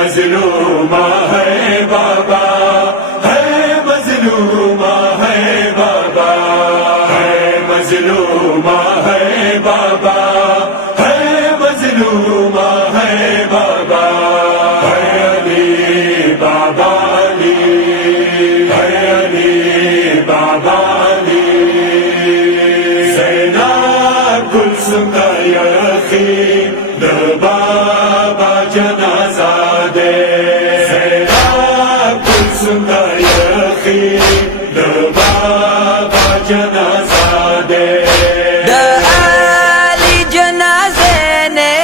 मजलूमा है बाबा, है मजलूमा है बाबा, है मजलूमा है बाबा, है मजलूमा है बाबा, है अली बाबा अली, है अली बाबा अली। ज़ैनब कुलसुम का यकीन द बाबा जनाजा दे, ज़ैनब कुलसुम का यकीन द बाबा जनाजा दे। द आली जनाजे ने,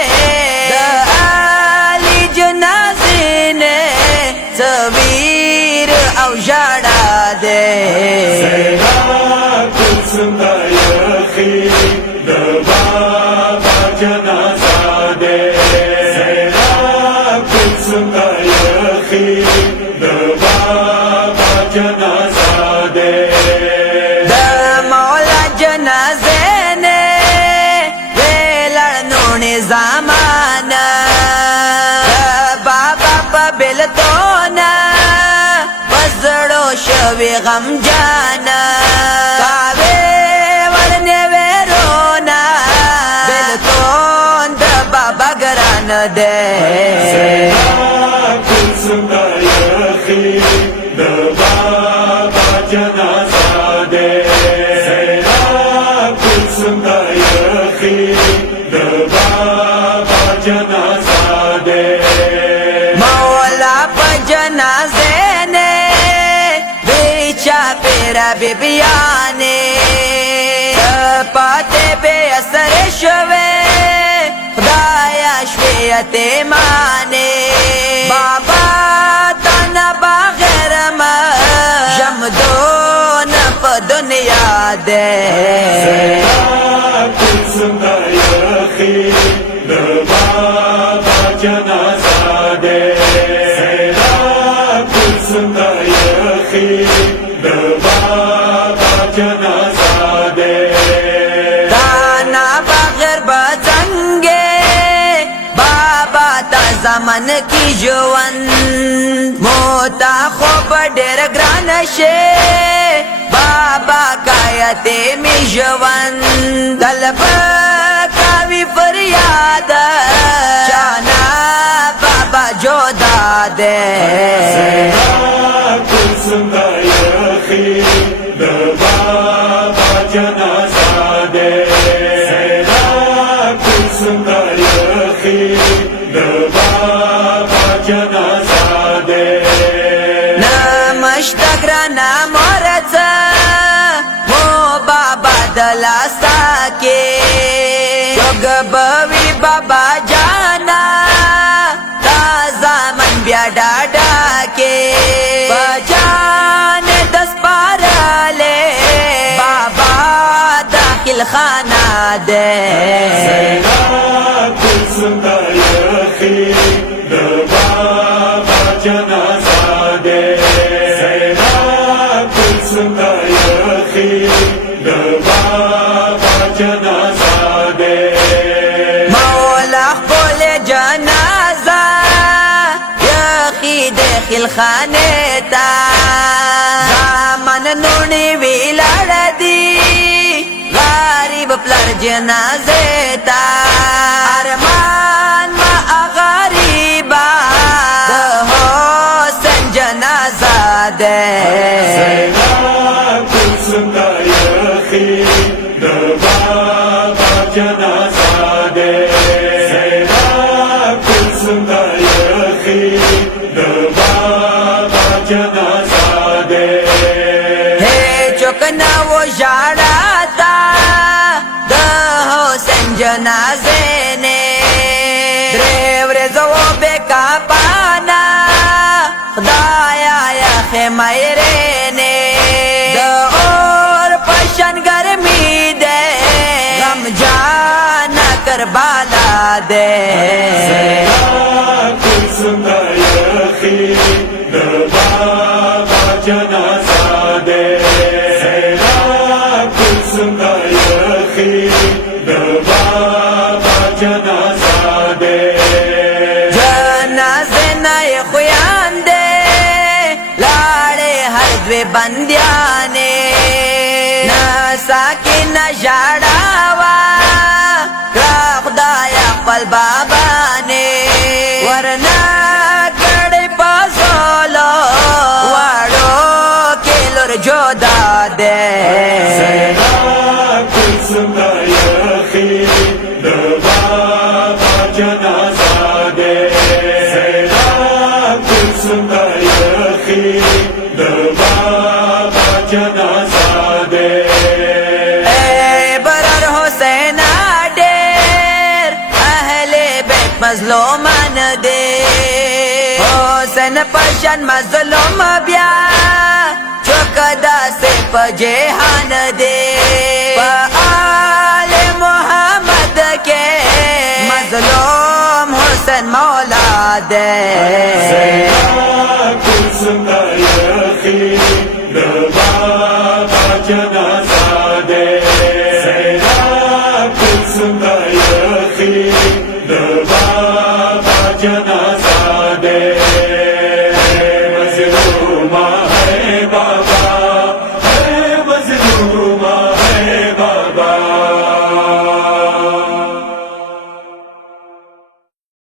द आली जनाजे ने तस्वीर औजाड़ा दे। ज़ैनब कुलसुम का यकीन द बाबा जनाजा दे, ज़ैनब कुलसुम का यकीन द बाबा जनाजा दे। द मौला जनाजे ने वेलड़नो ने ज़माना, बाबा पबिल तो ना बजड़ो शवे गम जाना, कावे वरने वेरोना बिल तो द बाबा गरान दे। ज़ैनब कुलसुम का यकीन द बाबा जनाजा दे, ज़ैनब कुलसुम का यकीन द बाबा जनाजा दे। मौला प जनाजे ने बेचा पेरा बेबियाने, पाते बे असर शवे खुदाया शवेयते माने, बाबा तना बागैर जम दो न प दुनिया दे। ज़ैनब कुलसुम का यकीन द बाबा जनाजा दे, ज़ैनब कुलसुम का यकीन द बाबा जनाजा दे। दाना बगैर बचंगे बाबा ता जमन की जवन, मोता खूब डेर ग्रान शे बाबा कायते में जवन, तलब कावी फरियाद जाना बाबा जोदा दे। ज़ैनब कुलसुम का यकीन द बाबा जनाजा दे, ज़ैनब कुलसुम का यकीन द बाबा जनाजा दे। नमश्तग्रा नामरच मो बाबा दलासा के, जोग बवी बाबा जाना ताजा मन ब्या डाडा के, बजान 10 पारले बाबा दाखिल खाना दे। ज़ैनब कुलसुम का यकीन द बाबा जनाजा दे, ज़ैनब कुलसुम का यकीन द बाबा जनाजा दे। मौला बोले जनाजा यकी दाखिल खाने ता, दामन नूनी विलाड़ दी गरीब प्लर जनाजे ता, अरमान मा गरीबा द हुसैन जनाजा दे। ज़ैनब कुलसुम का यकीन द बाबा जनाजा दे, ज़ैनब कुलसुम का यकीन द बाबा जनाजा दे। हे चुकना वो जाड़ा था द हुसैन जनाजे ने, ड्रेवरे जो बेका पाना खुदाया या खे मेरे ने, द और पशन गर्मी दे गम जाना करबाला दे। ज़ैनब कुलसुम का यकीन द बाबा जनाजा दे, ज़ैनब कुलसुम का यकीन द बाबा जनाजा दे। जनाजे नया बंदियाने नसा की नजारावा खुदाया पल बाबा ने वरना कड़े पासोलो वाड़ो के लोर जोदा दे Kulsumda yahi Baba Janazade Zera Kulsumda yahi Baba Janazade बरर हुसैन डेर अहले बैत मजलूमन दे हुसैन पशन मजलूम ब्या चौकदा से पजेहान दे आले मोहम्मद के मजलूम हुसैन मौला दे Kulsumda yahi Baba Janazade